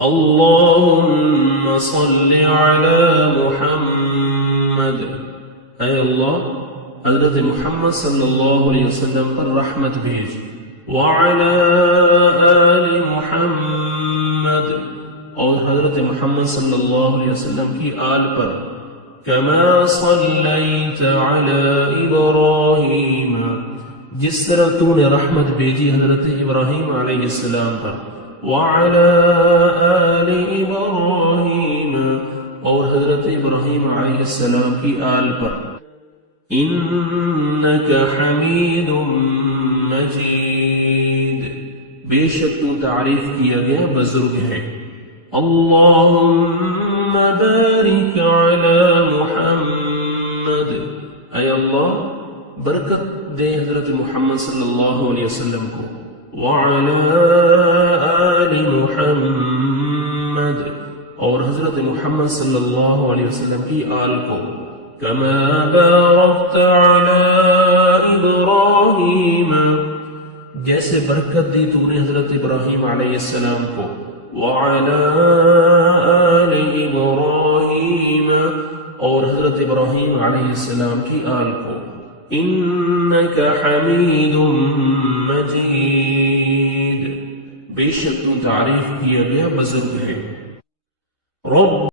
اللهم صل على محمد، اے اللہ حضرت محمد صلی اللہ علیہ وسلم پر رحمت بھیج، وعلى آل محمد، اور حضرت محمد صلی اللہ علیہ وسلم کی آل پر، كما صلیت علی ابراہیم، جس طرح تو نے رحمت بھیجی حضرت ابراہیم علیہ السلام پر، وعلى آل ابراہیم، اور حضرت ابراہیم علیہ السلام کی آل پر، انک حمید مجید، بے شک تو تعریف کیا گیا بزرگ ہے۔ اللہم بارک علی محمد، اے اللہ برکت دے حضرت محمد صلی اللہ علیہ وسلم کو، وعلی آل محمد، اور حضرت محمد صلی اللہ علیہ وسلم کی آل کو، کما بارکت علی ابراہیم، جیسے برکت دی تو نے حضرت ابراہیم علیہ السلام کو، وعلی آل ابراہیم، اور حضرت ابراہیم علیہ السلام کی آل کو، انک حمید مجید، بے شک تو تعریف کیا گیا بزرگ ہے۔